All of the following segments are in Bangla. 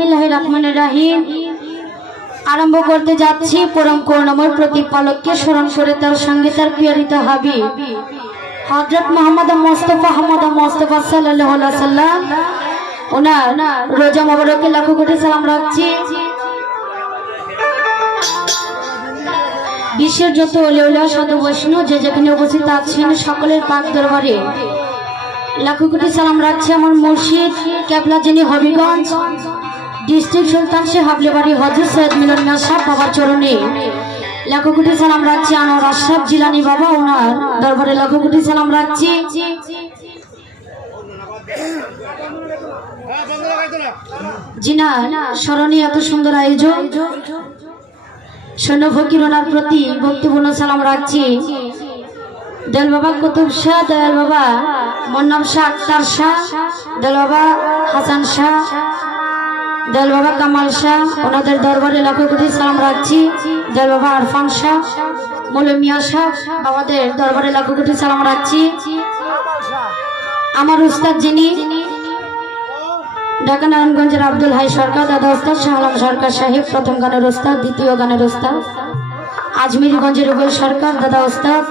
বিসমিল্লাহ রহমান রাহিম। আরম্ভ করতে যাচ্ছি পরম করুণাময় প্রতিপালককে স্মরণ করে তার সঙ্গে তার প্রিয়রিত হাবি। হজরত মোহাম্মদ মোস্তফা আহমদ মোস্তফা সাল্লাহ সাল্লাম, ওনার রোজা মোবারকে লাখো কোটি সালাম রাখছি। বিশ্বের যত অলিউলা শত বৈষ্ণব, যে যেখানে উপস্থিত আছেন সকলের পাক দরবারে লাখো কোটি সালাম রাখছি। আমার মুর্শিদ ক্যাবলা যিনি হবিগঞ্জ ডিস্ট্রিক্ট সুলতান সে হাবলে বাড়ি হজর সৈয়দ মিলন মিয়া সাহ বাবার চরণে। লাখো কোটি সালাম রাখছি আনোয়ার আশরাফ জিলানি বাবা ওনার দরবারে। লাখো কোটি সালাম রাখছি। জিনা স্মরণে এত সুন্দর আয়োজন। সৈন্য ফকির ওনার প্রতি ভক্তিপূর্ণ সালাম রাখছি। দেল বাবা কুতুব শাহ, দয়াল বাবা মন্নাম শাহ আক্তার শাহ দেল বাবা হাসান শাহ দেল বাবা কামাল শাহ, ওনাদের দরবারে লাখো কোটি সালাম রাখছি। দেল বাবা আরফান শাহ মৌলভী মিয়া শাহ বাবাদের দরবারে লাখো কোটি সালাম রাখছি। আমার উস্তাদ যিনি ঢাকা নারায়ণগঞ্জের আব্দুল হাই সরকার, দাদা ওস্তাদ শাহ আলম সরকার সাহেব, প্রথম গানের ওস্তাদ দ্বিতীয় গানের ওস্তাদ আজমিরগঞ্জের রুবেল সরকার, দাদা ওস্তাদ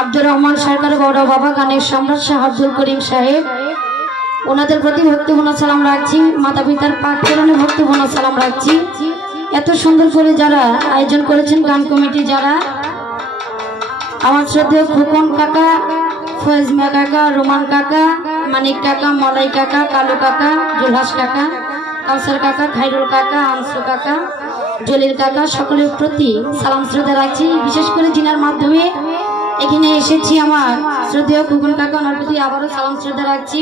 আব্দুর রহমান সরকার, বড় বাবা গানের সম্রাট শাহ আব্দুল করিম সাহেব ওনাদের প্রতি ভক্তিপূর্ণ সালাম রাখছি। মাতা পিতার পাক করণে ভক্তিপূর্ণ সালাম রাখছি। এত সুন্দর করে যারা আয়োজন করেছেন গান কমিটি যারা, আমার শ্রদ্ধেয় খুকন কাকা, ফয়েজ কাকা, রোমান কাকা, মানিক কাকা, মলাই কাকা, কালু কাকা, জুলহাস কাকা, কাউসার কাকা, খাইরুল কাকা, আনসু কাকা, জলিল কাকা, সকলের প্রতি সালাম শ্রদ্ধা রাখছি। বিশেষ করে জিনার মাধ্যমে এখানে এসেছি আমার শ্রদ্ধেয় খুকন কাকা, ওনার প্রতি আবারও সালাম শ্রদ্ধা রাখছি।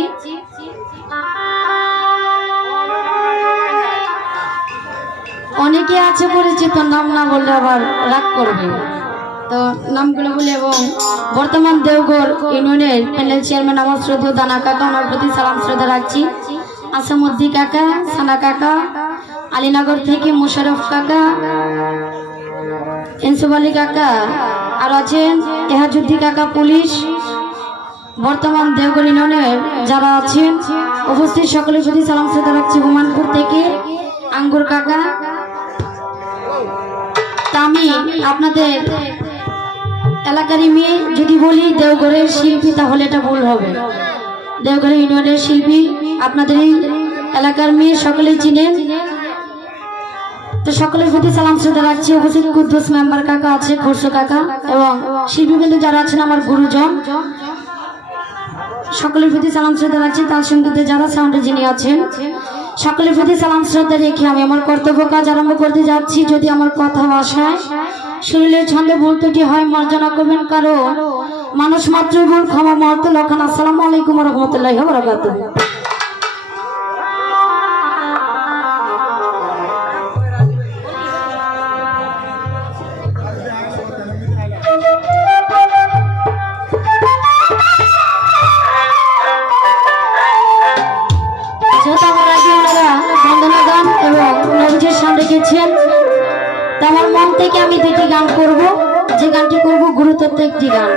অনেকে আছে পরিচিত, নাম না বললে আবার রাগ করবে। তো নামগুলো বলি এবং বর্তমান দেওঘর ইউনিয়নের প্যানেল চেয়ারম্যান আমার শ্রদ্ধা দানা কাকা, ওনার প্রতি সালাম শ্রদ্ধা রাখছি। আসামুদ্দি কাকা, সানা কাকা, আলীনগর থেকে মুশারফ কাকা, এনসুব আলী কাকা, আর আছেন এহাজুদ্দি কাকা পুলিশ। বর্তমান দেওঘর ইউনিয়নের যারা আছেন, উপস্থিত সকলের প্রতি সালাম শ্রদ্ধা রাখছি। হুমানপুর থেকে আঙ্গুর কাকা আমি আপনাদের এলাকারই মেয়ে, যদি বলি দেওঘরের শিল্পী, তাহলে এটা ভুল হবে। দেওঘর ইউনিয়নের শিল্পী আপনাদের এলাকার মেয়ে, সকলেই চিনেন। তো সকলের প্রতি সালাম শ্রদ্ধা রাখছি। উপস্থিত কুদ্দুস মেম্বার কাকা আছে খরসু কাকা, এবং শিল্পী শিল্পীবৃন্দ যারা আছেন, আমার গুরুজন। সকলের প্রতি সালাম শ্রদ্ধা রাখছি। তার সঙ্গীতে যারা, সাউন্ডে যিনি আছেন। সকলের প্রতি সালাম, শ্রদ্ধা রেখে আমি আমার কর্তব্য কাজ আরম্ভ করতে যাচ্ছি। যদি আমার কথা ভাষায় শরীরের ছন্দে ভুল ত্রুটি হয় মার্জনা করবেন কারও। মানুষ মাত্র ভুল, ক্ষমা মহত্ব লক্ষণ আসসালামু আলাইকুম রহমতুল্লাহ বরাকাত গান করব, যে গানটি করব গুরুতত্ত্ব একটি গান।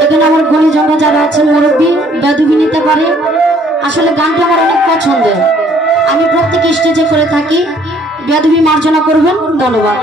এখানে আমার গুণীজনরা যারা আছেন, মুরব্বী বেদবি নিতে পারে। আসলে গানটি আমার অনেক পছন্দের। আমি প্রত্যেক স্টেজে করে থাকি। বেদবি মার্জনা করবেন, ধন্যবাদ।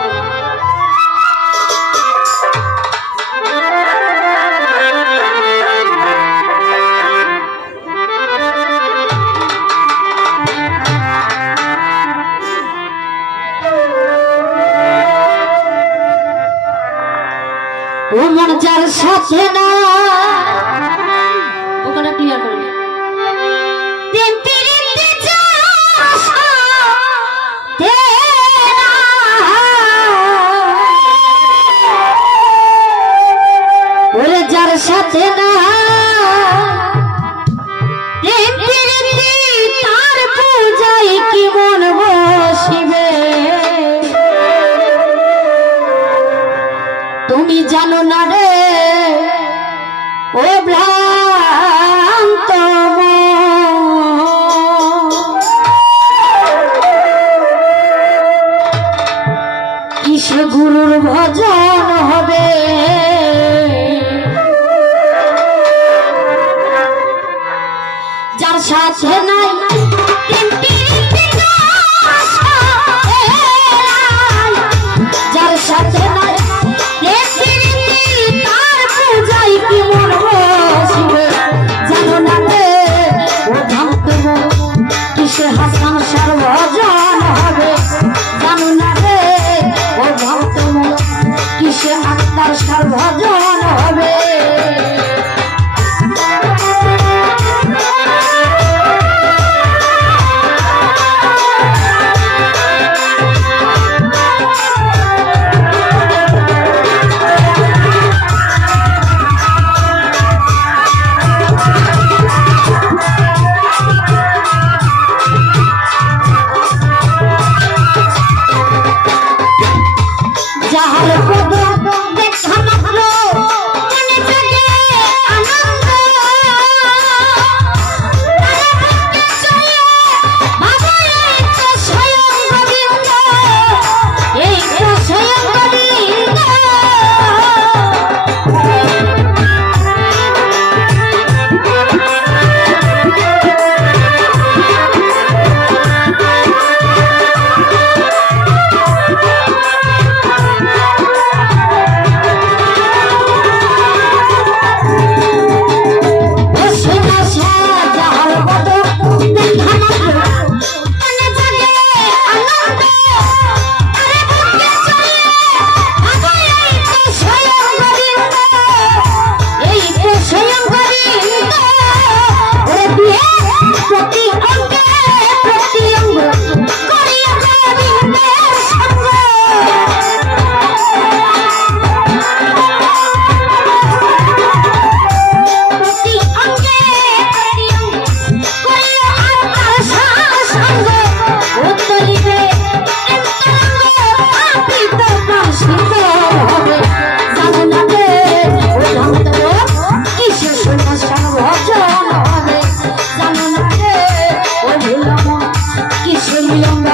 Hallelujah.